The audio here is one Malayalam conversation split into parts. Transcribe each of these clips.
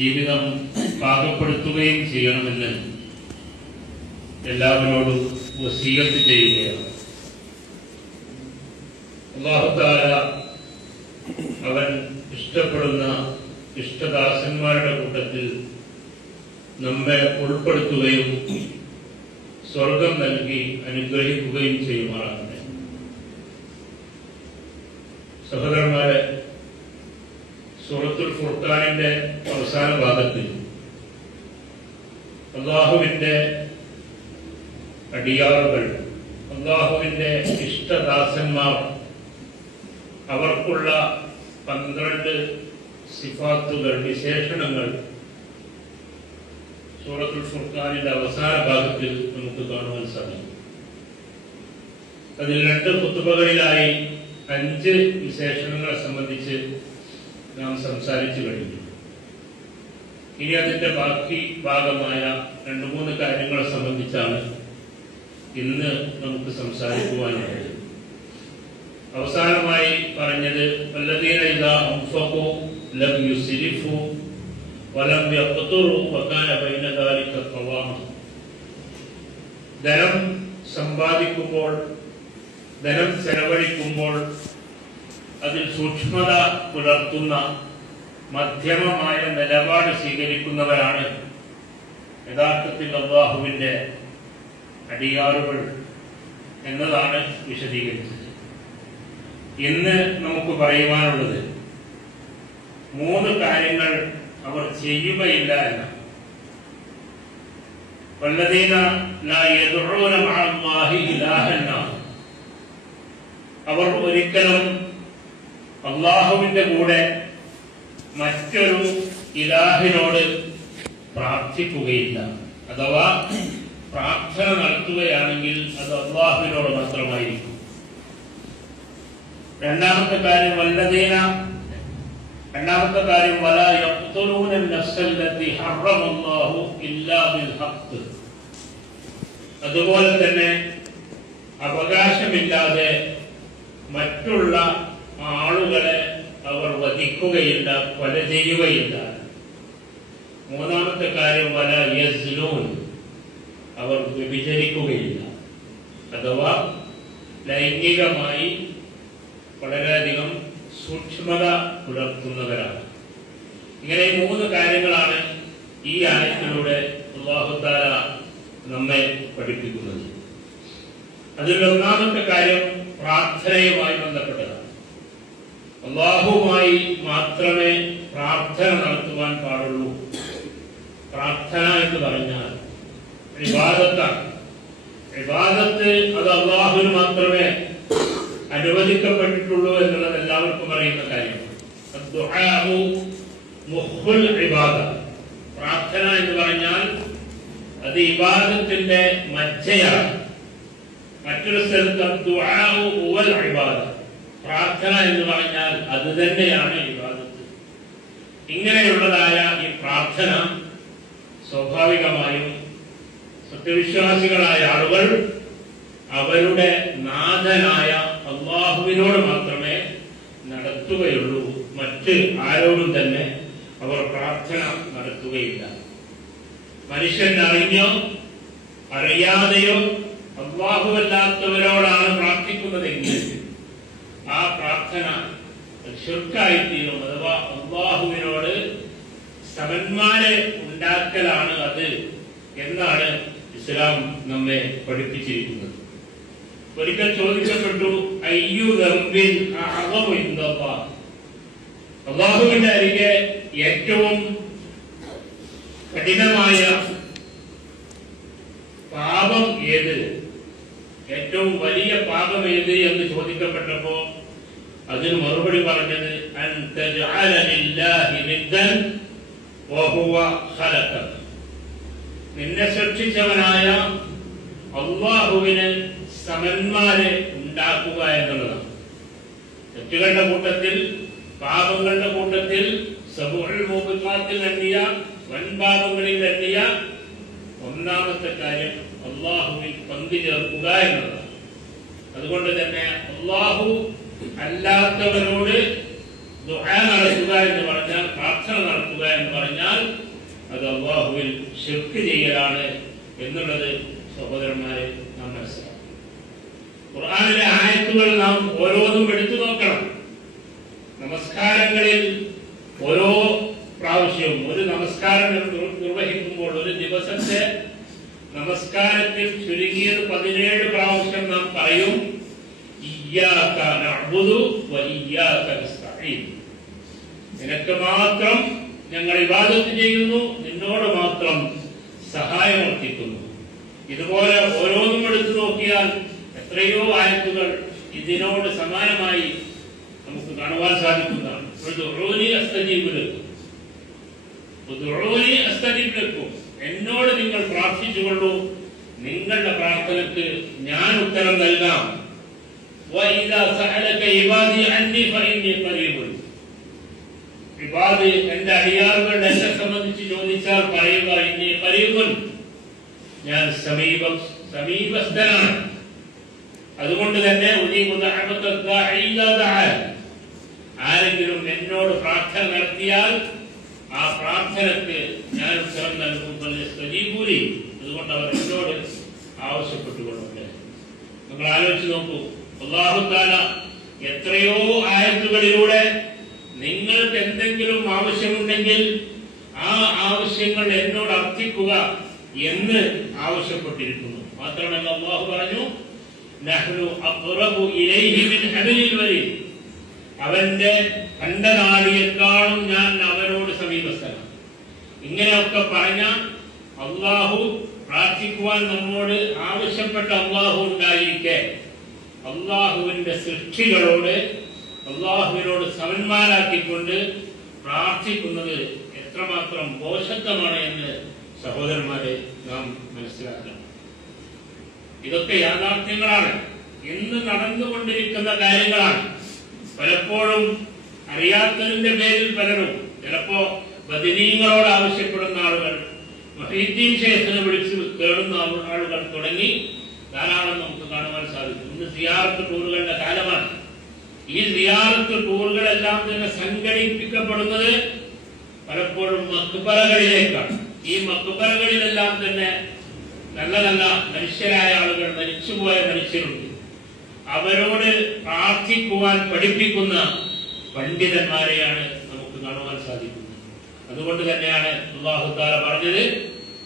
ജീവിതം പാകപ്പെടുത്തുകയും ചെയ്യണമെന്ന് എല്ലാവരോടും വസിയത്ത് ചെയ്യുകയാണ്. അല്ലാഹു തആല അവൻ ഇഷ്ടപ്പെടുന്ന ഇഷ്ടദാസന്മാരുടെ കൂട്ടത്തിൽ നമ്മെ ഉൾപ്പെടുത്തുകയും സ്വർഗം നൽകി അനുഗ്രഹിക്കുകയും ചെയ്യുമാറാകട്ടെ. സഹോദരന്മാരെ, സൂറത്തുൽ ഫുർഖാനിന്റെ അവസാന ഭാഗത്തിൽ അല്ലാഹുവിന്റെ അടിയാറുകൾ, അല്ലാഹുവിന്റെ ഇഷ്ടദാസന്മാർ, അവർക്കുള്ള 12 സിഫാത്തുകൾ, വിശേഷണങ്ങൾ സൂറത്തുൽ ഫുർഖാനിന്റെ അവസാന ഭാഗത്തിൽ നമുക്ക് കാണുവാൻ സാധിക്കും. അതിൽ 2 ഖുതുബകളിലായി 5 വിശേഷണങ്ങളെ സംബന്ധിച്ച് നാം സംസാരിച്ചു കഴിഞ്ഞു. ഇനി അതിന്റെ ബാക്കി ഭാഗമായ 2-3 കാര്യങ്ങളെ സംബന്ധിച്ചാണ് ഇന്ന് നമുക്ക് സംസാരിക്കുവാനുള്ളത്. അവസാനമായി പറഞ്ഞത് വല്ലദീന ഇദാ അൻഫഖൂ ലം യുസ്രിഫൂ വലം യഖ്തുറൂ വകാന ബൈന ദാലിക ഖവാമ. ധനം സമ്പാദിക്കുമ്പോൾ, ധനം ചെലവഴിക്കുമ്പോൾ അതിൽ സൂക്ഷ്മത പുലർത്തുന്ന മധ്യമമായ നിലപാട് സ്വീകരിക്കുന്നവരാണ് യഥാർത്ഥത്തിൽ അല്ലാഹുവിന്റെ അടിയാറുകൾ എന്നതാണ് വിശദീകരിച്ചത്. ഇന്ന് നമുക്ക് പറയുവാനുള്ളത് 3 കാര്യങ്ങൾ അവർ ചെയ്യുകയില്ല എന്നാണ്. വല്ലദീന ലാ യദ്ഉന മഅല്ലാഹി ഇലാഹൻ. അവർ ഒരിക്കലും അല്ലാഹുവിന്റെ കൂടെ മറ്റൊരു ഇലാഹിനോട് പ്രാർത്ഥിക്കുകയില്ല. അഥവാ പ്രാർത്ഥന നടത്തുകയാണെങ്കിൽ അത് അല്ലാഹുവിനോട് മാത്രമായിരിക്കും. രണ്ടാമത്തെ കാര്യം വലാ യഖ്തുലൂന നഫ്സല്ലതി ഹറമല്ലാഹു ഇല്ലാ ബിൽ ഹഖ്. അതുപോലെ തന്നെ അവകാശമില്ലാതെ മറ്റുള്ള ആളുകളെ അവർ വധിക്കുകയില്ല, കൊല ചെയ്യുകയില്ല. മൂന്നാമത്തെ കാര്യം വലാ യസ്ലൂൻ, അവർ വ്യഭിചരിക്കുകയില്ല. അഥവാ ലൈംഗികമായി വളരെയധികം സൂക്ഷ്മത പുലർത്തുന്നവരാണ്. ഇങ്ങനെ 3 കാര്യങ്ങളാണ് ഈ ആയത്തിലൂടെ അല്ലാഹു തആല നമ്മെ പഠിപ്പിക്കുന്നത്. അതിൽ ഒന്നാമത്തെ കാര്യം പ്രാർത്ഥനയുമായി ബന്ധപ്പെട്ടതാണ്. അല്ലാഹുവുമായി മാത്രമേ പ്രാർത്ഥന നടത്തുവാൻ പാടുള്ളൂ. പ്രാർത്ഥന എന്ന് പറഞ്ഞാൽ ഇബാദത്താണ്. ഇബാദത്ത് അത് അല്ലാഹുവിന് മാത്രമേ അനുവദിക്കപ്പെട്ടിട്ടുള്ളൂ എന്നുള്ളത് എല്ലാവർക്കും അറിയുന്ന കാര്യമാണ്. അദ്ദുആഉ മുഖ്ഖുൽ ഇബാദ. പ്രാർത്ഥന എന്ന് പറഞ്ഞാൽ അത് ഇബാദത്തിന്റെ മജ്ജയാണ്. മറ്റൊരു സ്ഥലത്ത് അദ്ദുആഉ ഹുവൽ ഇബാദ. പ്രാർത്ഥന എന്ന് പറഞ്ഞാൽ അത് തന്നെയാണ് ഇബാദത്ത്. ഇങ്ങനെയുള്ളതായ ഈ പ്രാർത്ഥന സ്വാഭാവികമായും സത്യവിശ്വാസികളായ ആളുകൾ അവരുടെ നാഥനായ അല്ലാഹുവിനോട് മാത്രമേ നടത്തുകയുള്ളൂ. മറ്റ് ആരോടും തന്നെ അവർ പ്രാർത്ഥന നടത്തുകയില്ല. മനുഷ്യൻ അറിഞ്ഞോ അറിയാതെയോ അല്ലാഹുവല്ലാത്തവരോടാണ് പ്രാർത്ഥിക്കുന്നതെങ്കിൽ ആ പ്രാർത്ഥന ശിർക്കായിത്തീരും. അഥവാ അല്ലാഹുവിനോട് സമന്മാരെ ഉണ്ടാക്കലാണ് അത് എന്നാണ് ഇസ്ലാം നമ്മെ പഠിപ്പിച്ചിരിക്കുന്നത്. ഒരിക്കൽ ചോദിക്കപ്പെട്ടു, അയ്യു ദംബിൻ അഅ്ളമു ഇൻദല്ലാഹ്. അല്ലാഹുവിന്റെ അരികെ ഏറ്റവും കഠിനമായ പാപം ഏത്, ഏറ്റവും വലിയ പാപം ഏത് എന്ന് ചോദിക്കപ്പെട്ടപ്പോ അതിന് മറുപടി പറഞ്ഞത് അൻ തജ്അല ലില്ലാഹി നിദ്ദൻ വഹുവ ഖലഖക. നിന്നെ സൃഷ്ടിച്ചവനായ അല്ലാഹുവിന് സമന്മാരെ ഉണ്ടാക്കുക എന്നുള്ളതാണ്. തെറ്റുകളുടെ കൂട്ടത്തിൽ, പാപങ്ങളുടെ കൂട്ടത്തിൽ, സബൂഉൽ മുബിഖാത്തിൽ എണ്ണിയ, വൻപാപങ്ങളിൽ എണ്ണിയ ഒന്നാമത്തെ കാര്യം അല്ലാഹുവിൽ പങ്കു ചേർക്കുക എന്നതാണ്. അതുകൊണ്ട് തന്നെ അല്ലാഹു അല്ലാത്തവരോട് ദുആ നടത്തുക എന്ന് പറഞ്ഞാൽ പ്രാർത്ഥന നടത്തുക എന്ന് പറഞ്ഞാൽ അത് അല്ലാഹുവിൽ ശിർക്ക് ചെയ്യലാണ് എന്നുള്ളത് സഹോദരന്മാരെ നാം മനസ്സിലാക്കണം. ഖുർആനിലെ ആയത്തുകൾ നാം ഓരോന്നും എടുത്തു നോക്കണം. നമസ്കാരങ്ങളിൽ ഓരോ പ്രാവശ്യവും ഒരു നമസ്കാരം നിർവഹിക്കുമ്പോൾ ഒരു ദിവസത്തെ നമസ്കാരത്തിൽ ചുരുങ്ങിയത് 17 പ്രാവശ്യം നാം പറയും ഇയ്യാക നഅ്ബുദു വ ഇയ്യാക നസ്തഈൻ. നിനക്ക് മാത്രം ഞങ്ങൾ ഇബാദത്ത് ചെയ്യുന്നു, നിന്നോട് മാത്രം സഹായം അർത്ഥിക്കുന്നു. ഇതുപോലെ ഓരോന്നും എടുത്തു നോക്കിയാൽ എത്രയോ ആയത്തുകൾ ഇതിനോട് സമാനമായി നമുക്ക് കാണുവാൻ സാധിക്കുന്നതാണ്. എന്നോട് നിങ്ങൾ പ്രാർത്ഥിച്ചുകൊള്ളൂ, നിങ്ങളുടെ പ്രാർത്ഥനയ്ക്ക് ഞാൻ ഉത്തരം നൽകാം. എന്റെ അടിയാറുകൾ എന്നെ സംബന്ധിച്ച് ചോദിച്ചാൽ പറയുക, ഇന്നി ഖരീബുൻ, ഞാൻ സമീപസ്ഥനാണ്. അതുകൊണ്ട് തന്നെ ആരെങ്കിലും എന്നോട് പ്രാർത്ഥന നടത്തിയാൽ ആ പ്രാർത്ഥനക്ക് ഞാൻ ഉത്തരം നൽകും. അതുകൊണ്ട് അവർ എന്നോട് ആവശ്യപ്പെട്ടുകൊള്ളുന്നുണ്ട്. നിങ്ങൾ ആലോചിച്ച് നോക്കൂ, അല്ലാഹു തആല എത്രയോ ആയത്തുകളിലൂടെ നിങ്ങൾക്ക് എന്തെങ്കിലും ആവശ്യമുണ്ടെങ്കിൽ ആ ആവശ്യങ്ങൾ എന്നോട് അർത്ഥിക്കുക എന്ന് ആവശ്യപ്പെട്ടിരിക്കുന്നു. മാത്രമല്ല അല്ലാഹു പറഞ്ഞു, നഹ്നു അഖ്റബു ഇലൈഹി മിൻ ഹബ്ലിൽ വരീദ്, അവന്റെ കണ്ടനാടിയേക്കാളും ഞാൻ അവനോട് സമീപസ്ഥനാണ്. ഇങ്ങനെയൊക്കെ പറഞ്ഞ അല്ലാഹു പ്രാർത്ഥിക്കുവാൻ നമ്മോട് ആവശ്യപ്പെട്ട അല്ലാഹു ഉണ്ടായിരിക്കെ അല്ലാഹുവിന്റെ സൃഷ്ടികളോട് അല്ലാഹുവിനോട് സമന്മാരാക്കിക്കൊണ്ട് പ്രാർത്ഥിക്കുന്നത് എത്രമാത്രം പോഷത്വമാണ് എന്ന് സഹോദരന്മാരെ നാം മനസ്സിലാക്കണം. ഇതൊക്കെ യാഥാർത്ഥ്യങ്ങളാണ്, ഇന്ന് നടന്നുകൊണ്ടിരിക്കുന്ന കാര്യങ്ങളാണ്. പലപ്പോഴും അറിയാത്തതിന്റെ പേരിൽ പലരും ചിലപ്പോ ബദരീങ്ങളോട് ആവശ്യപ്പെടുന്ന ആളുകൾ, മുഹീദ്ദീൻ ശൈഖിനെ വിളിച്ച് കേടുന്ന ആളുകൾ തുടങ്ങി ധാരാളം നമുക്ക് കാണുവാൻ സാധിക്കും. ഇന്ന് സിയാറത്ത് ടൂറുകളുടെ കാലമാണ്. ഈ സിയാറത്ത് ടൂറുകളെല്ലാം തന്നെ സംഘടിപ്പിക്കപ്പെടുന്നത് പലപ്പോഴും മക്ബറകളിലേക്കാണ്. ഈ മക്ബറകളിലെല്ലാം തന്നെ നല്ല നല്ല മനുഷ്യരായ ആളുകൾ, മരിച്ചുപോയ മനുഷ്യരുണ്ട്. അവരോട് പ്രാർത്ഥിക്കുവാൻ പഠിപ്പിക്കുന്ന പണ്ഡിതന്മാരെയാണ് നമുക്ക് കാണുവാൻ സാധിക്കുന്നത്. അതുകൊണ്ട് തന്നെയാണ് അല്ലാഹു തആല പറഞ്ഞത്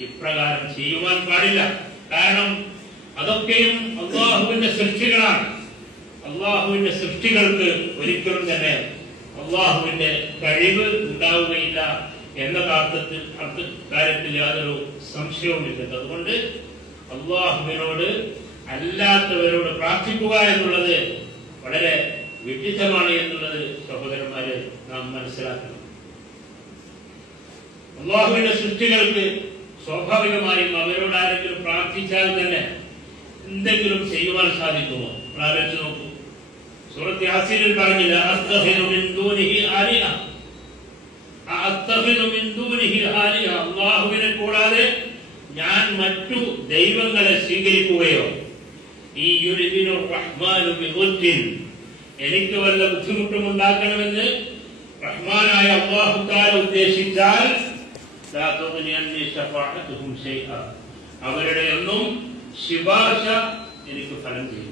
ഇപ്രകാരം ചെയ്യുവാൻ പാടില്ല. കാരണം അതൊക്കെയും അല്ലാഹുവിന്റെ സൃഷ്ടികളാണ്. അല്ലാഹുവിന്റെ സൃഷ്ടികൾക്ക് ഒരിക്കലും തന്നെ അല്ലാഹുവിന്റെ കഴിവ് ഉണ്ടാവുകയില്ല എന്ന കാര്യത്തിൽ യാതൊരു സംശയവുമില്ല. അതുകൊണ്ട് അല്ലാഹുവിനോട് അല്ലാത്തവരോട് പ്രാർത്ഥിക്കുക എന്നുള്ളത് വളരെ വിഡിത്തമാണ് എന്നുള്ളത് സഹോദരന്മാരെ നാം മനസ്സിലാക്കണം. അല്ലാഹുവിന്റെ സൃഷ്ടികൾക്ക് സ്വാഭാവികമായും അവരോട് ആരെങ്കിലും പ്രാർത്ഥിച്ചാൽ തന്നെ എന്തെങ്കിലും ചെയ്യുവാൻ സാധിക്കുമോ? ആലോചിച്ച് നോക്കൂ. സൂറത്ത് യാസീനിൽ പറഞ്ഞില്ല, അസ്തഖിറു മിൻ ദൂനിഹി ആലിഹ, അസ്തഖിറു മിൻ ദൂനിഹി ആലിഹ, അല്ലാഹുവിനെ കൂടാതെ ഞാൻ മറ്റു ദൈവങ്ങളെ സ്വീകരിക്കുകയോ, ഈ യുരിദിനു റഹ്മാനു ബിഗുദ്ദിൻ, എനിക്ക് വല്ല ബുദ്ധിമുട്ടും ഉണ്ടാക്കണമെന്ന് റഹ്മാനായ അല്ലാഹു തആല ഉദ്ദേശിച്ചാൽ ലാ തുഗ്നി അന്നി ശഫാഅത്തുഹും ശൈഅ, അവരുടെ ഒന്നും ശുപാർശ എനിക്ക് ഫലം ചെയ്യില്ല.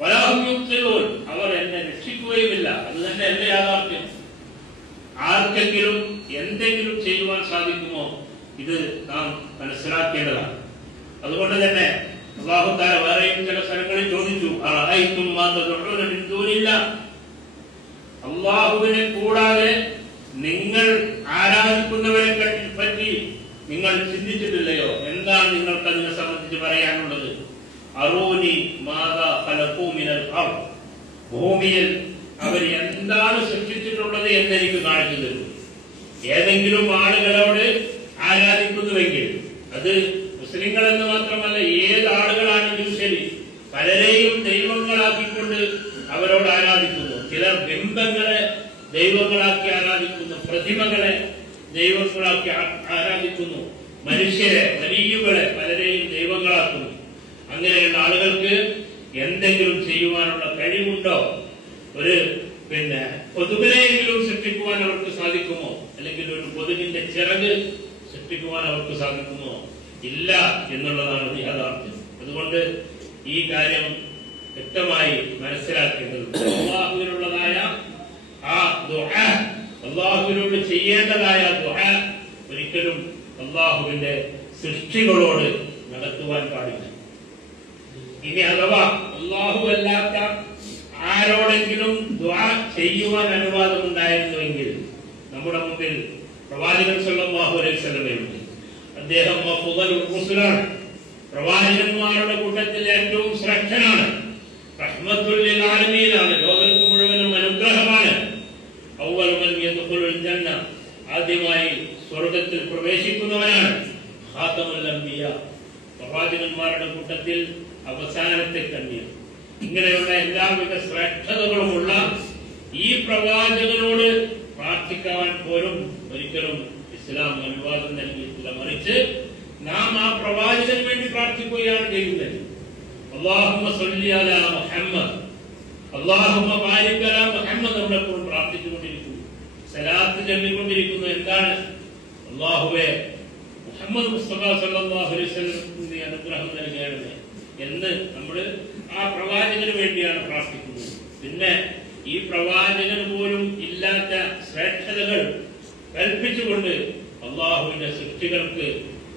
വലാഹും യുഖ്തിഊൻ, അവർ എന്നെ രക്ഷിക്കുകയുമില്ല. അത് തന്നെ എന്റെ യാഥാർത്ഥ്യം. ആർക്കെങ്കിലും എന്തെങ്കിലും ചെയ്യുവാൻ സാധിക്കുമോ? ഇത് നാം മനസ്സിലാക്കേണ്ടതാണ്. അതുകൊണ്ട് തന്നെ അല്ലാഹു തആല വേറെയും ചില സ്ഥലങ്ങളിൽ ചോദിച്ചു, അറഅയ്തും മാ തദഉന മിൻ ദൂനില്ലാഹ്, അല്ലാഹുവിനെ കൂടാതെ നിങ്ങൾ ആരാധിക്കുന്നവരെ പറ്റി നിങ്ങൾ ചിന്തിച്ചിട്ടില്ലയോ? എന്താണ് നിങ്ങൾക്ക് അതിനെ സംബന്ധിച്ച് പറയാനുള്ളത്? അറൂനി മാദാ ഖലഖൂ മിനൽ അർദ്, ഭൂമിയിൽ അവർ എന്താണ് സൃഷ്ടിച്ചിട്ടുള്ളത് എന്നെനിക്ക് കാണിച്ചു തരൂ. ഏതെങ്കിലും ആളുകളോട് ആരാധിക്കുന്നുവെങ്കിൽ, അത് മുസ്ലിങ്ങൾ എന്ന് മാത്രമല്ല ഏത് ആളുകളാണെങ്കിലും ശരി, പലരെയും ദൈവങ്ങളാക്കിക്കൊണ്ട് അവരോട് ആരാധിക്കുന്നു. ചിലർ ബിംബങ്ങളെ ദൈവങ്ങളാക്കി ആരാധിക്കുന്നു, പ്രതിമകളെ ദൈവങ്ങളാക്കി ആരാധിക്കുന്നു, മനുഷ്യരെ വലിയകളെ പലരെയും ദൈവങ്ങളാക്കുന്നു. അങ്ങനെയുള്ള ആളുകൾക്ക് എന്തെങ്കിലും ചെയ്യുവാനുള്ള കഴിവുണ്ടോ? ഒരു പൊതുവിനെയെങ്കിലും സൃഷ്ടിക്കുവാൻ അവർക്ക് സാധിക്കുമോ? അല്ലെങ്കിൽ കൊതുകിന്റെ ചിറക് സൃഷ്ടിക്കുവാൻ അവർക്ക് സാധിക്കുമോ? ഇല്ല എന്നുള്ളതാണ് യാഥാർത്ഥ്യം. അതുകൊണ്ട് ഈ കാര്യം വ്യക്തമായി മനസ്സിലാക്കേണ്ടതുണ്ട്. അല്ലാഹുവിനുള്ളതായ ആ ദുആ, അല്ലാഹുവിനോട് ചെയ്യേണ്ടതായ ദുആ ഒരിക്കലും അല്ലാഹുവിന്റെ സൃഷ്ടികളോട് നടത്തുവാൻ പാടില്ല. ഇനി അഥവാ അല്ലാഹു അല്ലാത്ത ആരോടെങ്കിലും ദുആ ചെയ്യുവാൻ അനുവാദം ഉണ്ടായിരുന്നുവെങ്കിൽ നമ്മുടെ മുമ്പിൽ പ്രവാചകൻ സല്ലല്ലാഹു അലൈഹി വസല്ലമയുണ്ട്. അദ്ദേഹം അഫ്ളലുർ റസൂലാണ്, പ്രവാചകന്മാരുടെ കൂട്ടത്തിൽ ഏറ്റവും ശ്രേഷ്ഠനാണ്, റഹ്മത്തുൽ ലിൽ ആലമീനാണ്, ലോകർക്ക് മുഴുവനും അനുഗ്രഹമാണ്. അവ്വലു മൻ യദ്ഖുലുൽ ജന്ന, ആദ്യമായി സ്വർഗ്ഗത്തിൽ പ്രവേശിക്കുന്നവനാണ്. ഖാതമുൽ അംബിയാ, പ്രവാചകന്മാരുടെ കൂട്ടത്തിൽ അവസാനത്തെ കന്യ. ഇങ്ങനെയുള്ള എല്ലാവിധ ശ്രേഷ്ഠതകളുമുള്ള ഈ പ്രവാചകനോട് പ്രാർത്ഥിക്കാൻ പോലും ഒരിക്കലും ഇസ്ലാം അനുവാദം നൽകിയിട്ടില്ല. മറിച്ച് നാം ആ പ്രവാചകന് വേണ്ടി പ്രാർത്ഥിക്കുകയാണ് ചെയ്യുന്നത്. അല്ലാഹുമ്മ സ്വല്ലി അലാ മുഹമ്മദ്, അല്ലാഹുമ്മ ബാരിക് അലാ മുഹമ്മദ് നമ്മളെപ്പോഴും പ്രാർത്ഥിച്ചുകൊണ്ടിരിക്കുന്നു, സലാത്ത് ചൊല്ലിക്കൊണ്ടിരിക്കുന്നു. എന്താണ്? അല്ലാഹുവേ, മുഹമ്മദ് മുസ്തഫ സല്ലല്ലാഹു അലൈഹി വസല്ലം അനുഗ്രഹം നൽകണമേ എന്ന് നമ്മൾ ആ പ്രവാചകന് വേണ്ടിയാണ് പ്രാർത്ഥിക്കുന്നത്. പിന്നെ ഈ പ്രവാചകൻ പോലും ഇല്ലാത്ത ശ്രേഷ്ഠതകൾ കൽപ്പിച്ചുകൊണ്ട് അള്ളാഹുവിന്റെ സൃഷ്ടികൾക്ക്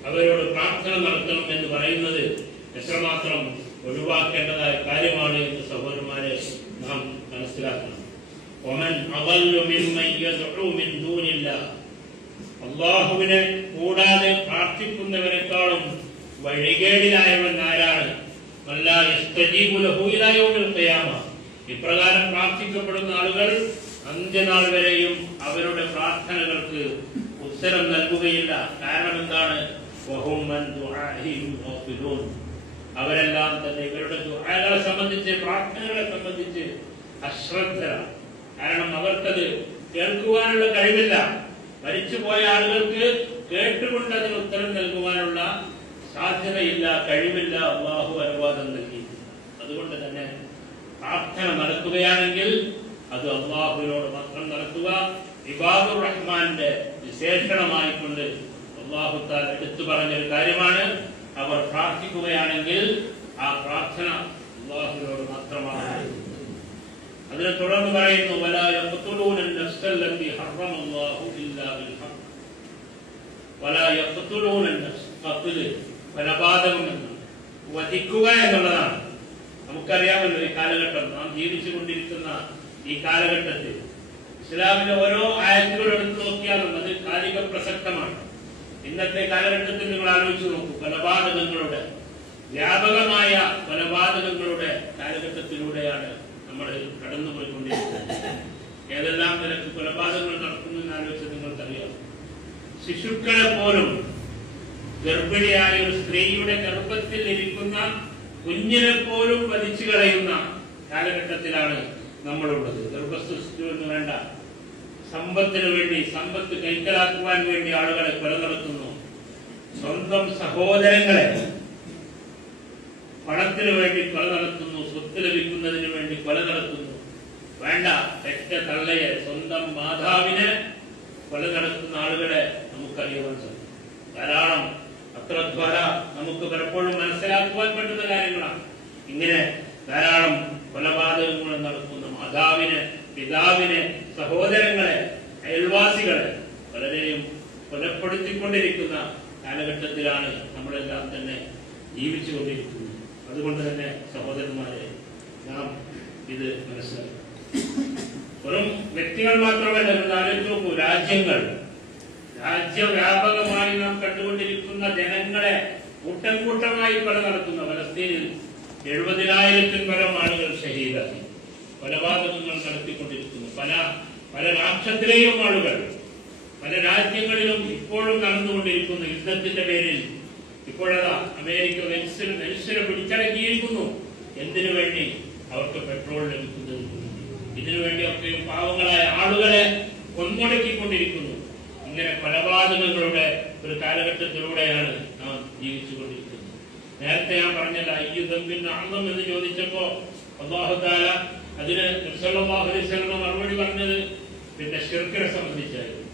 അവരോട് പ്രാർത്ഥന നടത്തണം എന്ന് പറയുന്നത് എത്രമാത്രം ഒഴിവാക്കേണ്ടതായ കാര്യമാണ് എന്ന് സഹോദരന്മാരെ നാം മനസ്സിലാക്കണം. അള്ളാഹുവിനെ കൂടാതെ പ്രാർത്ഥിക്കുന്നവരെക്കാളും വഴികേടിലായവൻ ആരാണ്? ഇപ്രകാരം പ്രാർത്ഥിക്കപ്പെടുന്ന ആളുകൾ അന്ത്യനാൾ വരെയും അവരുടെ പ്രാർത്ഥനകൾക്ക് ഉത്തരം നൽകുകയില്ല. കാരണം എന്താണ്? അവരെല്ലാം തന്നെ ഇവരുടെ ദുആകളെ സംബന്ധിച്ച്, പ്രാർത്ഥനകളെ സംബന്ധിച്ച് അശ്രദ്ധരാണ്. കാരണം അവർക്കത് കേൾക്കുവാനുള്ള കഴിവില്ല. മരിച്ചുപോയ ആളുകൾക്ക് കേട്ടുകൊണ്ട് അതിന് ഉത്തരം നൽകുവാനുള്ള സാധ്യതയില്ല, കഴിവില്ല. അല്ലാഹു അനുവാദം നൽകിയിട്ടില്ല. അതുകൊണ്ട് തന്നെ പ്രാർത്ഥന നടത്തുകയാണെങ്കിൽ അത് അല്ലാഹുവിനോട് മാത്രം നടത്തുക. ഇബാദുർ റഹ്മാന്റെ വിശേഷണമായിക്കൊണ്ട് അല്ലാഹു തആല എടുത്തു പറഞ്ഞൊരു കാര്യമാണ്. അവർ പ്രാർത്ഥിക്കുകയാണെങ്കിൽ ആ പ്രാർത്ഥന അല്ലാഹുവിനോട് മാത്രമാണ്. അതിനെ തുടർന്ന് പറയുന്നു, വലാ യഖ്തുലൂന നഫ്സല്ലതി ഹറമല്ലാഹു ഇല്ലാ ബിൽ ഹഖ്. വലാ യഖ്തുലൂന നഫ്സ്, ഖത്ല് കൊലപാതകം എന്നാണ്, വധിക്കുക എന്നുള്ളതാണ്. നമുക്കറിയാമല്ലോ ഈ കാലഘട്ടം, നാം ജീവിച്ചുകൊണ്ടിരിക്കുന്ന ഈ കാലഘട്ടത്തിൽ ഇസ്ലാമിലെ ഓരോ ആയത്തുകൾ എടുത്തു നോക്കിയാലും അത് കാലിക പ്രസക്തമാണ്. ഇന്നത്തെ കാലഘട്ടത്തിൽ നിങ്ങൾ ആലോചിച്ച് നോക്കൂ, കൊലപാതകങ്ങളുടെ, വ്യാപകമായ കൊലപാതകങ്ങളുടെ കാലഘട്ടത്തിലൂടെയാണ് നമ്മൾ കടന്നുപോയിക്കൊണ്ടിരിക്കുന്നത്. ഏതെല്ലാം നിലക്ക് കൊലപാതകങ്ങൾ നടക്കുന്നതെന്ന് ആലോചിച്ച് നിങ്ങൾക്കറിയാം. ശിശുക്കളെ പോലും, ഗർഭിണിയായ ഒരു സ്ത്രീയുടെ ഗർഭത്തിൽ ഇരിക്കുന്ന കുഞ്ഞിനെ പോലും വധിച്ചു കളയുന്ന കാലഘട്ടത്തിലാണ് നമ്മളുള്ളത്. ഗർഭസ്ഥിച്ചു എന്ന് വേണ്ട, സമ്പത്തിന് വേണ്ടി, സമ്പത്ത് കൈക്കലാക്കുവാൻ വേണ്ടി ആളുകളെ കൊല നടത്തുന്നു. സ്വന്തം സഹോദരങ്ങളെ പണത്തിന് വേണ്ടി കൊല നടത്തുന്നു, സ്വത്ത് ലഭിക്കുന്നതിന് വേണ്ടി കൊല നടത്തുന്നു. വേണ്ട, പെറ്റ തള്ളയെ, സ്വന്തം മാതാവിനെ കൊല നടത്തുന്ന ആളുകളെ നമുക്കറിയാൻ സാധിക്കും. ധാരാളം അത്രദ്വാര നമുക്ക് പലപ്പോഴും മനസ്സിലാക്കുവാൻ പറ്റുന്ന കാര്യങ്ങളാണ്. ഇങ്ങനെ ധാരാളം കൊലപാതകങ്ങൾ നടത്തുന്ന മാതാവിനെ, പിതാവിനെ, സഹോദരങ്ങളെ, അയൽവാസികളെ പലരെയും കൊലപ്പെടുത്തിക്കൊണ്ടിരിക്കുന്ന കാലഘട്ടത്തിലാണ് നമ്മളെല്ലാം തന്നെ ജീവിച്ചുകൊണ്ടിരിക്കുന്നത്. അതുകൊണ്ട് തന്നെ സഹോദരന്മാരെ, നാം ഇത് മനസ്സിലാക്കണം. വെറും വ്യക്തികൾ മാത്രമല്ല, ആലോചിച്ച് നോക്കൂ, രാജ്യങ്ങൾ, രാജ്യവ്യാപകമായി നാം കണ്ടുകൊണ്ടിരിക്കുന്ന ജനങ്ങളെ കൂട്ടം കൂട്ടമായി കൊല നടത്തുന്ന ഫലസ്തീനിൽ 70,000-ൽ പരം ആളുകൾ ഷഹീദായി. കൊലപാതകങ്ങൾ നടത്തിക്കൊണ്ടിരിക്കുന്നു. പല രാഷ്ട്രത്തിലെയും ആളുകൾ, പല രാജ്യങ്ങളിലും ഇപ്പോഴും നടന്നുകൊണ്ടിരിക്കുന്നു. യുദ്ധത്തിന്റെ പേരിൽ ഇപ്പോഴതാ അമേരിക്ക വെനിസ്വല പിടിച്ചടക്കിയിരിക്കുന്നു. എന്തിനു വേണ്ടി? അവർക്ക് പെട്രോൾ ലഭിക്കുന്നതിന് വേണ്ടി. ഇതിനുവേണ്ടിയൊക്കെയും പാവങ്ങളായ ആളുകളെ കൊന്നൊടുക്കിക്കൊണ്ടിരിക്കുന്നു. ഇങ്ങനെ കൊലപാതകങ്ങളുടെ ഒരു കാലഘട്ടത്തിലൂടെയാണ് നാം ജീവിച്ചുകൊണ്ടിരിക്കുന്നത്. നേരത്തെ ഞാൻ പറഞ്ഞല്ല, അയ്യുദമ്പിൻ അഅ്ളം എന്ന് ചോദിച്ചപ്പോ അല്ലാഹു തആല അതിന് നബി സല്ലല്ലാഹു അലൈഹി വസല്ലം മറുപടി പറഞ്ഞത് പിന്നെ ശിർക്കിനെ സംബന്ധിച്ചായിരുന്നു.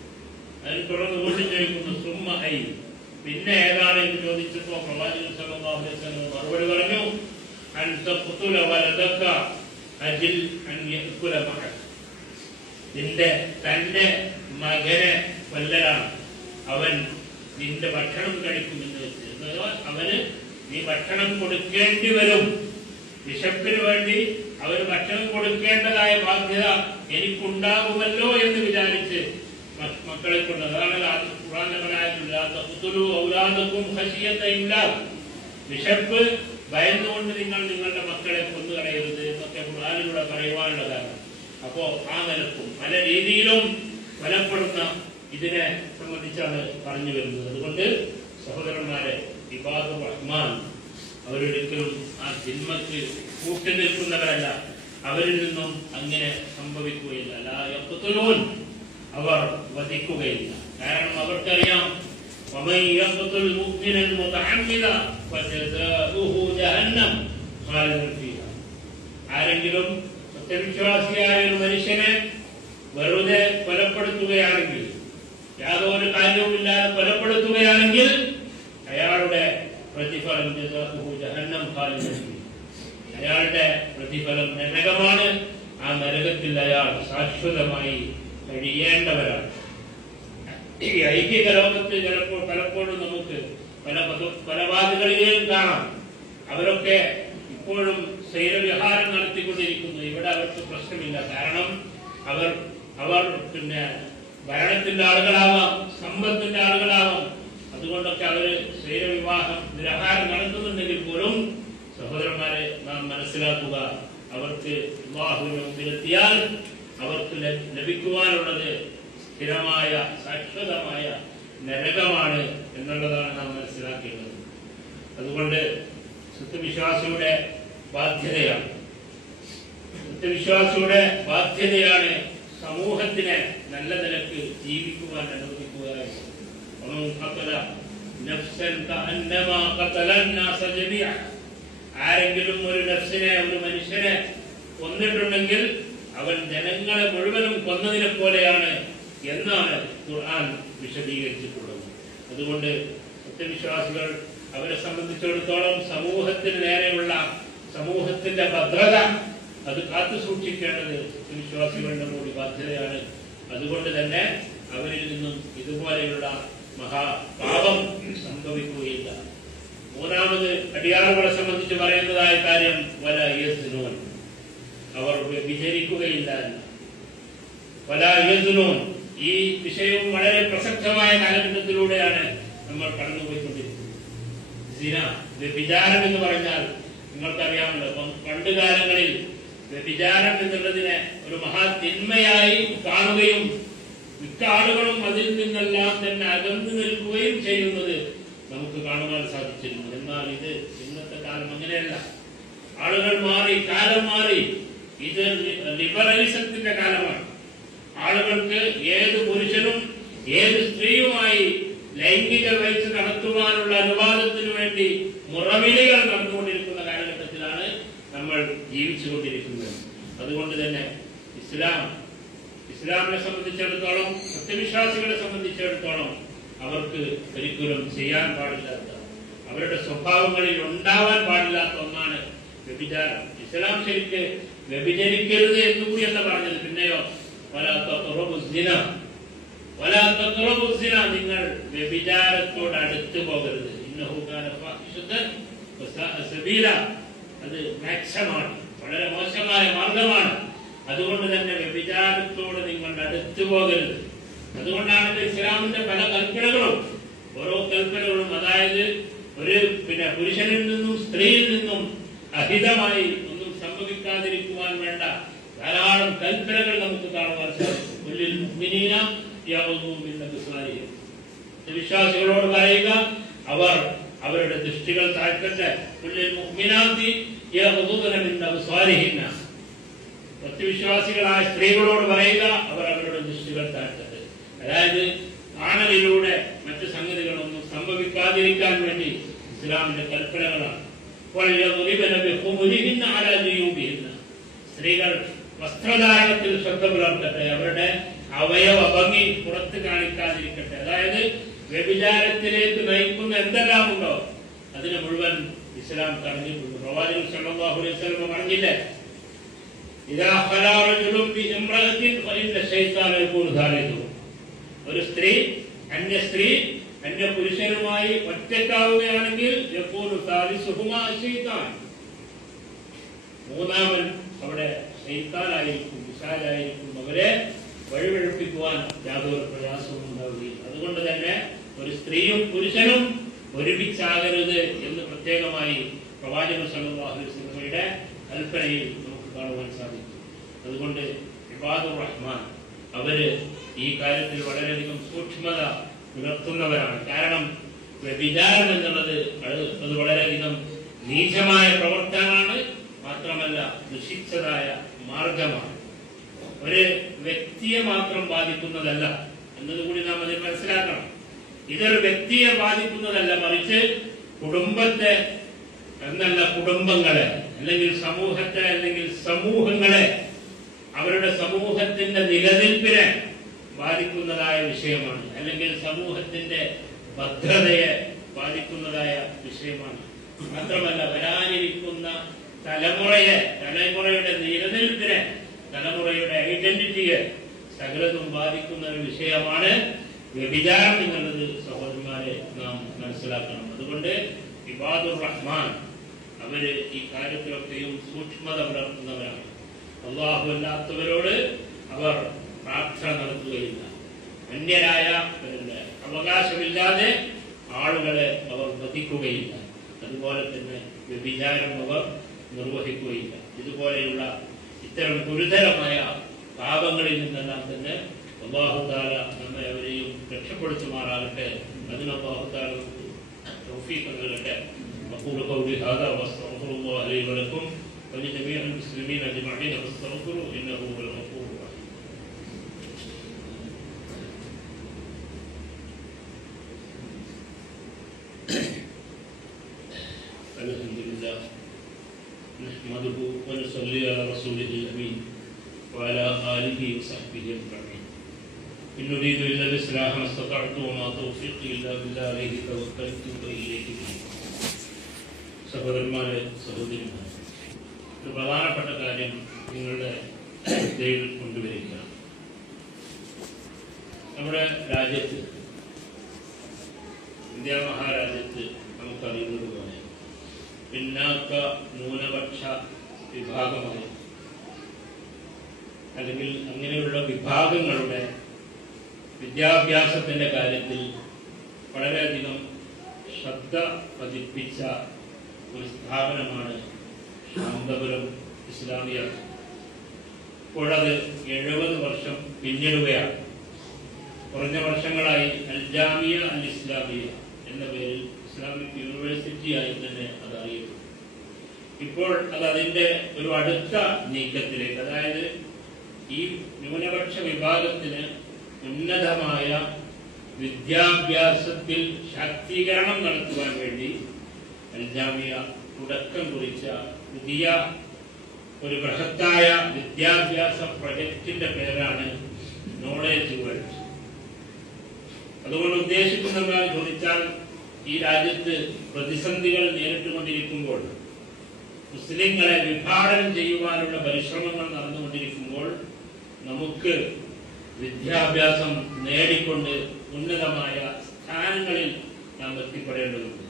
അതിന് തുടർന്ന് വീണ്ടും ചോദിക്കുന്നു സുമ്മ ഐ, പിന്നെ ഏതാണ് എന്ന് ചോദിച്ചപ്പോൾ പ്രവാചകൻ സല്ലല്ലാഹു അലൈഹി വസല്ലം മറുപടി പറഞ്ഞു, അൻ തഖ്തുല വലദക അജിൽ അൻ യഅകുല മഅക, തന്റെ മകനെ കൊല്ലലാണ്, അവൻ നിന്റെ ഭക്ഷണം കഴിക്കുമെന്ന് വെച്ച്. അവന് നീ ഭക്ഷണം കൊടുക്കേണ്ടി വരും, വിശപ്പിന് വേണ്ടി അവന് ഭക്ഷണം കൊടുക്കേണ്ടതായ ബാധ്യത എനിക്കുണ്ടാകുമല്ലോ എന്ന് വിചാരിച്ച് മക്കളെ കൊണ്ട്, അതാണ് വിശപ്പ് ഭയന്നുകൊണ്ട് നിങ്ങൾ നിങ്ങളുടെ മക്കളെ കൊന്നുകളയരുത് എന്നൊക്കെ ഖുർആനിലൂടെ പറയുവാനുള്ളതാണ്. അപ്പോ ആ നിലക്കും പല രീതിയിലും ഫലപ്പെടുന്ന ഇതിനെ സംബന്ധിച്ചാണ് പറഞ്ഞു വരുന്നത്. അതുകൊണ്ട് സഹോദരന്മാരെ, ഇബാദുർ റഹ്മാൻ അവരൊരിക്കലും ആ തിന്മക്ക് കൂട്ടുനിൽക്കുന്നവരല്ല, അവരിൽ നിന്നും അങ്ങനെ സംഭവിക്കുകയില്ല. ലാ യഖ്തുലൂൻ, അവർ വധിക്കുകയില്ല. കാരണം അവർക്കറിയാം വമൻ യഖ്തുൽ മുഅ്മിനൻ മുതഅമ്മിദൻ ഫജസാഉഹു ജഹന്നം ഖാലിദൻ ഫീഹാ. ആരെങ്കിലും സത്യവിശ്വാസിയായ ഒരു മനുഷ്യനെ വെറുതെ കൊലപ്പെടുത്തുകയാണെങ്കിൽ, യാതൊരു കാര്യവുമില്ലാതെ കൊലപ്പെടുത്തുകയാണെങ്കിൽ അയാളുടെ പ്രതിഫലം ജസാഉഹു ജഹന്നം ഖാലിദൻ ഫീഹാ, അയാളുടെ പ്രതിഫലം നരകമാണ്. ആ നരകത്തിൽ അയാൾ ശാശ്വതമായി കഴിയേണ്ടവരാണ്. ഈ ഐഹിക ലോകത്ത് പലപ്പോഴും നമുക്ക് പല കൊലപാതകളിലും കാണാം. അവരൊക്കെ ഇപ്പോഴും ശൈലവിഹാരം നടത്തിക്കൊണ്ടിരിക്കുന്നു. ഇവിടെ അവർക്ക് പ്രശ്നമില്ല. കാരണം അവർ പിന്നെ ഭരണത്തിന്റെ ആളുകളാവാം, സമ്പത്തിന്റെ ആളുകളാവാം. അതുകൊണ്ടൊക്കെ അവര് ശൈലവിവാഹം നിരാഹാരം നടത്തുന്നുണ്ടെങ്കിൽ പോലും സഹോദരന്മാരെ നാം മനസ്സിലാക്കുക, അവർക്ക് അല്ലാഹുവിന്റെ മുമ്പിലെത്തിയാൽ അവർക്ക് ലഭിക്കുവാനുള്ളത് സ്ഥിരമായ ശാശ്വതമായ നരകമാണ് എന്നുള്ളതാണ് നാം മനസ്സിലാക്കേണ്ടത്. അതുകൊണ്ട് സത്യവിശ്വാസിയുടെ ബാധ്യതയാണ് സമൂഹത്തിനെ നല്ല നിലക്ക് ജീവിക്കുവാൻ അനുവദിക്കുക. ആരെങ്കിലും ഒരു നഫ്സിനെ, ഒരു മനുഷ്യനെ കൊന്നിട്ടുണ്ടെങ്കിൽ അവൻ ജനങ്ങളെ മുഴുവനും കൊന്നതിനെ പോലെയാണ് എന്നാണ് ഖുർആൻ വിശദീകരിച്ചിട്ടുള്ളത്. അതുകൊണ്ട് സത്യവിശ്വാസികൾ അവരെ സംബന്ധിച്ചിടത്തോളം സമൂഹത്തിന് നേരെയുള്ള സമൂഹത്തിന്റെ ഭദ്രത അത് കാത്തു സൂക്ഷിക്കേണ്ടത് സത്യവിശ്വാസികളുടെ കൂടി ബാധ്യതയാണ്. അതുകൊണ്ട് തന്നെ അവരിൽ നിന്നും ഇതുപോലെയുള്ള മഹാപാപം സംഭവിക്കുകയില്ല. മൂന്നാമത് അടിയാറുകളെ സംബന്ധിച്ച് പറയുന്നതായ കാര്യം വല യസ്നൂൻ, അവർ വ്യഭിചരിക്കുകയില്ല. വല യസ്നൂൻ, ഈ വിഷയവും വളരെ പ്രസക്തമായ കാലഘട്ടത്തിലൂടെയാണ് നമ്മൾ കടന്നുപോയിക്കൊണ്ടിരിക്കുന്നത്. സിന, വ്യഭിചാരം എന്ന് പറഞ്ഞാൽ നിങ്ങൾക്കറിയാമല്ലോ, പണ്ട് കാലങ്ങളിൽ വ്യഭിചാരം എന്നുള്ളതിനെ ഒരു മഹാതിന്മയായി കാണുകയും മിക്ക ആളുകളും അതിൽ നിന്നെല്ലാം തന്നെ അകന്നു നിൽക്കുകയും ചെയ്യുന്നത് നമുക്ക് കാണുവാൻ സാധിച്ചിരുന്നു. എന്നാൽ ഇത് ഇന്നത്തെ കാലം അങ്ങനെയല്ല. ആളുകൾ മാറി, കാലം മാറി. ഇത് ലിബറലിസത്തിന്റെ കാലമാണ്. ആളുകൾക്ക് ഏത് പുരുഷനും ഏത് സ്ത്രീയുമായി ലൈംഗിക വയസ്സ് നടത്തുവാനുള്ള അനുവാദത്തിനു വേണ്ടി മുറവിളികൾ നടന്നുകൊണ്ടിരിക്കുന്ന കാലഘട്ടത്തിലാണ് നമ്മൾ ജീവിച്ചുകൊണ്ടിരിക്കുന്നത്. അതുകൊണ്ട് തന്നെ ഇസ്ലാമിനെ സംബന്ധിച്ചിടത്തോളം, സത്യവിശ്വാസികളെ സംബന്ധിച്ചിടത്തോളം അവർക്ക് ഒരിക്കലും ചെയ്യാൻ പാടില്ലാത്ത, അവരുടെ സ്വഭാവങ്ങളിൽ ഉണ്ടാവാൻ പാടില്ലാത്ത ഒന്നാണ് വ്യഭിചാരം. ഇസ്ലാം ശരിക്ക് വ്യഭിചരിക്കരുത് എന്നുകൂടിയല്ല പറഞ്ഞത്. പിന്നെയോ നിങ്ങൾ വ്യഭിചാരത്തോട് അടുത്ത് പോകരുത്. അത് മാക്സമാണ്, വളരെ മോശമായ മാർഗമാണ്. അതുകൊണ്ട് തന്നെ വ്യഭിചാരത്തോട് നിങ്ങൾ അടുത്ത് പോകരുത്. അതുകൊണ്ടാണ് ഇസ്ലാമിന്റെ പല കൽപ്പനകളും, ഓരോ കൽപ്പനകളും, അതായത് ഒരു പുരുഷനിൽ നിന്നും സ്ത്രീയിൽ നിന്നും അഹിതമായി ഒന്നും സംഭവിക്കാതിരിക്കുവാൻ വേണ്ട ധാരാളം കൽപ്പനകൾ നമുക്ക് കാണുവാൻ സാധിക്കും. വിശ്വാസികളോട് പറയുക, അവർ അവരുടെ ദൃഷ്ടികൾ താഴ്ത്തട്ടെ. സത്യവിശ്വാസികളായ സ്ത്രീകളോട് പറയുക, അവർ അവരുടെ ദൃഷ്ടികൾ താഴ്ത്തട്ടെ. അതായത് കാണലിലൂടെ മറ്റു സംഗതികളൊന്നും സംഭവിക്കാതിരിക്കാൻ വേണ്ടി ഇസ്ലാമിന്റെ കൽപ്പനകളാണ്. സ്ത്രീകൾ വസ്ത്രധാരണത്തിൽ ശ്രദ്ധ പുലർത്തട്ടെ, അവരുടെ അവയവ ഭംഗി പുറത്ത് കാണിക്കാതിരിക്കട്ടെ. അതായത് വ്യഭിചാരത്തിലേക്ക് നയിക്കുന്ന എന്തെല്ലാം ഉണ്ടോ അതിനെ മുഴുവൻ ഇസ്ലാം തടഞ്ഞിട്ടുണ്ട്. പ്രവാചകൻ സല്ലല്ലാഹു അലൈഹി വസല്ലം പറഞ്ഞില്ലേ, ഇദാ ഖലാ റജുലുൻ ബിഇംറഅത്തിൻ ഫഇന്ന ശൈത്താന യകൂനു സാലിസുഹു. ഒരു സ്ത്രീ അന്യ പുരുഷനുമായി ഒറ്റയ്ക്കാവുകയാണെങ്കിൽ യകൂനു സാലിസുഹുമാ ശൈത്താൻ, മൂന്നാമൻ അവിടെ ശൈത്താനായിരിക്കും, പിശാചായിരിക്കും. അവരെ വഴിവഴിപ്പിക്കുവാൻ യാതൊരു പ്രയാസവും ഉണ്ടാവുകയില്ല. അതുകൊണ്ട് തന്നെ ഒരു സ്ത്രീയും പുരുഷനും ഒരുമിച്ചാകരുത് എന്ന് പ്രത്യേകമായി പ്രവാചകൻ സല്ലല്ലാഹു അലൈഹി വസല്ലമയുടെ കൽപ്പനയിൽ നമുക്ക് കാണുവാൻ സാധിക്കും. അതുകൊണ്ട് ഇബാദുർ റഹ്മാൻ അവര് ഈ കാര്യത്തിൽ വളരെയധികം സൂക്ഷ്മത പുലർത്തുന്നവരാണ്. കാരണം വ്യഭിചാരം എന്നുള്ളത് അത് വളരെയധികം നീചമായ പ്രവർത്തനമാണ്, മാത്രമല്ല ദുഷിച്ചതായ മാർഗമാണ്. ഒരു വ്യക്തിയെ മാത്രം ബാധിക്കുന്നതല്ല എന്നതുകൂടി നാം അതിൽ മനസ്സിലാക്കണം. ഇതൊരു വ്യക്തിയെ ബാധിക്കുന്നതല്ല, മറിച്ച് കുടുംബത്തെ എന്നല്ല, കുടുംബങ്ങളെ അല്ലെങ്കിൽ സമൂഹത്തെ അല്ലെങ്കിൽ സമൂഹങ്ങളെ, അവരുടെ സമൂഹത്തിന്റെ നിലനിൽപ്പിനെ ബാധിക്കുന്നതായ വിഷയമാണ്, അല്ലെങ്കിൽ സമൂഹത്തിന്റെ ഭദ്രതയെ ബാധിക്കുന്നതായ വിഷയമാണ്. മാത്രമല്ല വരാനിരിക്കുന്ന തലമുറയുടെ നിലനിൽപ്പിനെ, തലമുറയുടെ ഐഡന്റിറ്റിയെ സകലതും ബാധിക്കുന്ന ഒരു വിഷയമാണ് വ്യഭിചാരം എന്നുള്ളത്. സഹോദരന്മാരെ നാം മനസ്സിലാക്കണം. അതുകൊണ്ട് ഇബാദുർ റഹ്മാൻ അവര് ഈ കാര്യത്തിലൊക്കെയും സൂക്ഷ്മത പുലർത്തുന്നവരാണ്. അല്ലാഹു അല്ലാത്തവരോട് അവർ പ്രാർത്ഥന നടത്തുകയില്ല. അന്യരായ അവകാശമില്ലാതെ ആളുകളെ അവർ വധിക്കുകയില്ല. അതുപോലെ തന്നെ വ്യഭിചാരം അവർ നിർവഹിക്കുകയില്ല. ഇതുപോലെയുള്ള ഇത്തരം ഗുരുതരമായ പാപങ്ങളിൽ നിന്നെല്ലാം തന്നെ അല്ലാഹു തആല നമ്മെ അവരെയും രക്ഷപ്പെടുത്തുമാറാകട്ടെ. അതിന് അല്ലാഹു തആല തൗഫീഖ് നൽകട്ടെ. അഖൂലു ഖൗലി ഹാദാ വഅസ്തഗ്ഫിറുല്ലാഹ ലി വലക്കും വലിജമീഇൽ മുസ്ലിമീന അജ്മഈൻ ഫസ്തഗ്ഫിറൂ ഇന്നഹു ഹുവൽ ഗഫൂറുർ റഹീം. അൽഹംദുലില്ലാഹ് നഹ്മദുഹു വനസല്ലി അലാ റസൂലിഹിൽ അമീൻ وعلى آله وصحبه أجمعين. إن نريد إلا الإصلاح ما استطعت وما توفيقي إلا بالله عليه توكلت وإليه أنيب. സഹോദരന്മാരെ, സഹോദരിമാരെ, ഒരു പ്രധാനപ്പെട്ട കാര്യം നിങ്ങളുടെ ശ്രദ്ധയിൽ കൊണ്ടുവരികയാണ്. നമ്മുടെ രാജ്യത്ത്, ഇന്ത്യ മഹാരാജ്യത്ത് നമുക്കറിയുന്നത് പോലെ പിന്നാക്ക ന്യൂനപക്ഷ വിഭാഗമായി അല്ലെങ്കിൽ അങ്ങനെയുള്ള വിഭാഗങ്ങളുടെ വിദ്യാഭ്യാസത്തിന്റെ കാര്യത്തിൽ വളരെയധികം ശ്രദ്ധ പതിപ്പിച്ച ഒരു സ്ഥാപനമാണ് ശാന്തപുരം ഇസ്ലാമിയ. ഇപ്പോഴത് 70 വർഷം പിന്നിടുകയാണ്. കുറഞ്ഞ വർഷങ്ങളായി അൽ ജാമിയ അൽ ഇസ്ലാമിയ എന്ന പേരിൽ ഇസ്ലാമിക് യൂണിവേഴ്സിറ്റിയായി തന്നെ അത് അറിയപ്പെടും. ഇപ്പോൾ അത് അതിന്റെ ഒരു അടുത്ത നീക്കത്തിലേക്ക്, അതായത് ഈ ന്യൂനപക്ഷ വിഭാഗത്തിന് ഉന്നതമായ വിദ്യാഭ്യാസത്തിൽ ശാക്തീകരണം നടത്തുവാൻ വേണ്ടി അൽ ജാമിയ തുടക്കം കുറിച്ച പുതിയ ഒരു ബൃഹത്തായ വിദ്യാഭ്യാസ പ്രൊജക്ടിന്റെ പേരാണ് നോളേജ് വേൾഡ്. അതുകൊണ്ട് ഉദ്ദേശിക്കുന്നതെന്ന് ചോദിച്ചാൽ, ഈ രാജ്യത്ത് പ്രതിസന്ധികൾ നേരിട്ടുകൊണ്ടിരിക്കുമ്പോൾ, മുസ്ലിങ്ങളെ വിഭാടനം ചെയ്യുവാനുള്ള പരിശ്രമങ്ങൾ നടന്നുകൊണ്ടിരിക്കുമ്പോൾ, നമുക്ക് വിദ്യാഭ്യാസം നേടിക്കൊണ്ട് ഉന്നതമായ സ്ഥാനങ്ങളിൽ നാം എത്തിപ്പെടേണ്ടതുണ്ട്.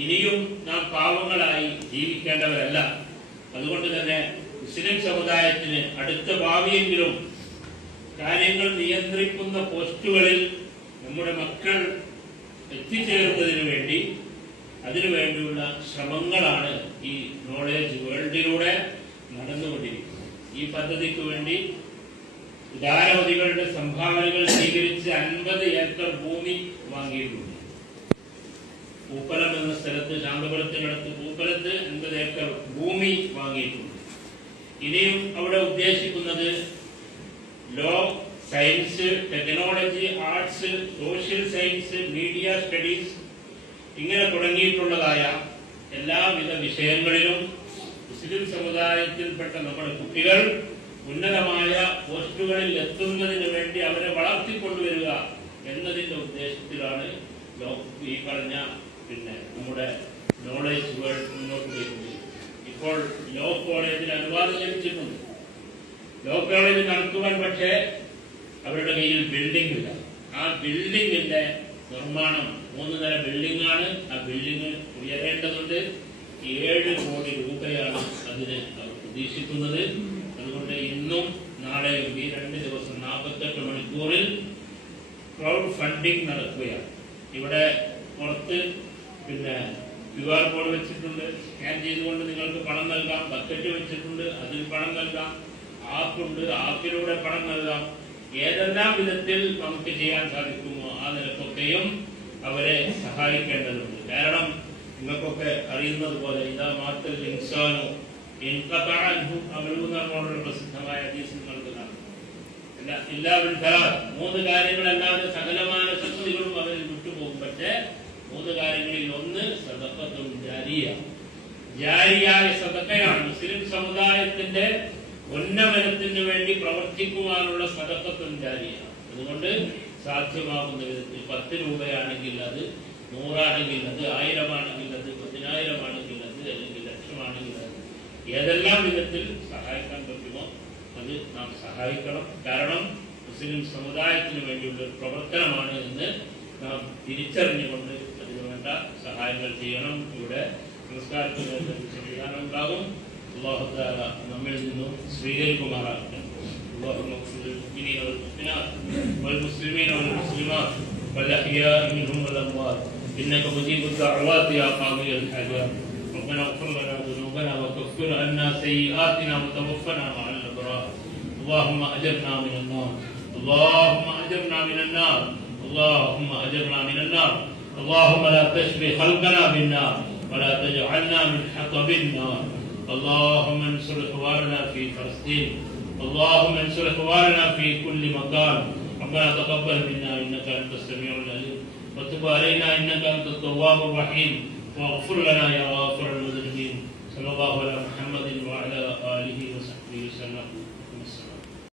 ഇനിയും നാം പാവങ്ങളായി ജീവിക്കേണ്ടവരല്ല. അതുകൊണ്ട് തന്നെ മുസ്ലിം സമുദായത്തിന് അടുത്ത ഭാവിയെങ്കിലും കാര്യങ്ങൾ നിയന്ത്രിക്കുന്ന പോസ്റ്റുകളിൽ നമ്മുടെ മക്കൾ എത്തിച്ചേരുന്നതിന് വേണ്ടി അതിനുവേണ്ടിയുള്ള ശ്രമങ്ങളാണ് ഈ നോളേജ് വേൾഡിലൂടെ നടന്നുകൊണ്ടിരിക്കുന്നത്. ഈ പദ്ധതിക്ക് വേണ്ടി ഉദാരമതികളുടെ സംഭാവനകൾ സ്വീകരിച്ച് 50 ഏക്കർ ഭൂമി വാങ്ങിയിട്ടുണ്ട്. പൂപ്പലം എന്ന സ്ഥലത്ത്, ശാന്തപുരത്തിനടുത്ത് പൂപ്പലത്ത് 50 ഏക്കർ ഭൂമി വാങ്ങിയിട്ടുണ്ട്. ഇനിയും അവിടെ ഉദ്ദേശിക്കുന്നത് law, science, technology, arts, social science, media studies ഇങ്ങനെ തുടങ്ങിയിട്ടുള്ളതായ എല്ലാവിധ വിഷയങ്ങളിലും മുസ്ലിം സമുദായത്തിൽപ്പെട്ട നമ്മുടെ കുട്ടികൾ ഉന്നതമായ പോസ്റ്റുകളിൽ എത്തുന്നതിന് വേണ്ടി അവരെ വളർത്തിക്കൊണ്ടുവരിക എന്നതിന്റെ ഉദ്ദേശത്തിലാണ് ഈ പറഞ്ഞ നമ്മുടെ നോളേജ് വേൾഡ് മുന്നോട്ട് പോയിട്ടുണ്ട്. ഇപ്പോൾ ലോ കോളേജിൽ അനുവാദം ലഭിച്ചിട്ടുണ്ട്. ലോ കോളേജ് നടത്തുവാൻ പക്ഷേ അവരുടെ കയ്യിൽ ബിൽഡിംഗ് ഇല്ല. ആ ബിൽഡിങ്ങിന്റെ നിർമ്മാണം 3 നില ബിൽഡിംഗ് ആണ്. ആ ബിൽഡിംഗ് ഉയരേണ്ടതുണ്ട്. 7 കോടി രൂപയാണ് അതിന് അവർ പ്രതീക്ഷിക്കുന്നത്. അതുകൊണ്ട് ഇന്നും നാളെയും ഈ 2 ദിവസം 48 മണിക്കൂറിൽ ക്രൗഡ് ഫണ്ടിങ് നടക്കുകയാണ്. ഇവിടെ പുറത്ത് QR കോഡ് വെച്ചിട്ടുണ്ട്. സ്കാൻ ചെയ്തുകൊണ്ട് നിങ്ങൾക്ക് പണം നൽകാം. ബക്കറ്റ് വെച്ചിട്ടുണ്ട്, അതിൽ പണം നൽകാം. ആപ്പുണ്ട്, ആപ്പിലൂടെ പണം നൽകാം. ഏതെല്ലാം വിധത്തിൽ നമുക്ക് ചെയ്യാൻ സാധിക്കുമോ ആ നിലക്കൊക്കെയും അവരെ സഹായിക്കേണ്ടതുണ്ട്. കാരണം നിങ്ങൾക്കൊക്കെ അറിയുന്നത് പോലെ ഇതാ മാത്തൽ ഇൻസാനോ അവരുടെ പ്രസിദ്ധമായ ഹദീസ് നിങ്ങൾക്ക് കാണാം. എല്ലാവരും 3 കാര്യങ്ങളല്ലാതെ സകലമായ സംഗതികളും അവരിൽ വിട്ടുപോകും. പക്ഷേ 3 കാര്യങ്ങളിൽ ഒന്ന് സദഖത്തുൻ ജാരിയ, ജാരിയായ സദഖയാണ്. മുസ്ലിം സമുദായത്തിന്റെ ഉന്നമനത്തിന് വേണ്ടി പ്രവർത്തിക്കുവാനുള്ള സദഖത്തുൻ ജാരിയ. അതുകൊണ്ട് സാധ്യമാകുന്ന വിധത്തിൽ 10 രൂപയാണെങ്കിൽ അത്, 100 ആണെങ്കിൽ അത്, 1000 ആണെങ്കിൽ അത്, 10,000 ആണെങ്കിൽ അത്, അല്ലെങ്കിൽ 1,00,000 ആണെങ്കിൽ അത്, ഏതെല്ലാം വിധത്തിൽ സഹായിക്കാൻ പറ്റുമോ അത് നാം സഹായിക്കണം. കാരണം മുസ്ലിം സമുദായത്തിന് വേണ്ടിയുള്ള ഒരു പ്രവർത്തനമാണ് എന്ന് നാം തിരിച്ചറിഞ്ഞുകൊണ്ട് അതിനുവേണ്ട സഹായങ്ങൾ ചെയ്യണം. ഇവിടെ സംസ്കാരത്തിന് സംവിധാനം ഉണ്ടാകും. അല്ലാഹു തആല നമ്മിൽ നിന്നും സ്വീകരിക്കുമാറാകട്ടെ. اللهم اغفر للمؤمنين والمؤمنات والمسلمين والمسلمات والأحياء منهم والأموات إنك مجيب الدعوات يا قاضي الحاجات. ربنا اغفر لنا ذنوبنا وكفر عنا سيئاتنا وتوفنا مع الأبرار. اللهم أجرنا من النار، اللهم أجرنا من النار، اللهم أجرنا من النار. اللهم لا تشفي خلقنا بالنار ولا تجعلنا من حطب النار. اللهم انصر إخواننا في فلسطين، اللهم انصر إخواننا في كل مكان. ربنا تقبل منا إنك أنت السميع العليم وتب علينا إنك أنت التواب الرحيم واغفر لنا يا غافر المذنبين. صلى الله على محمد وعلى آله وصحبه وسلم.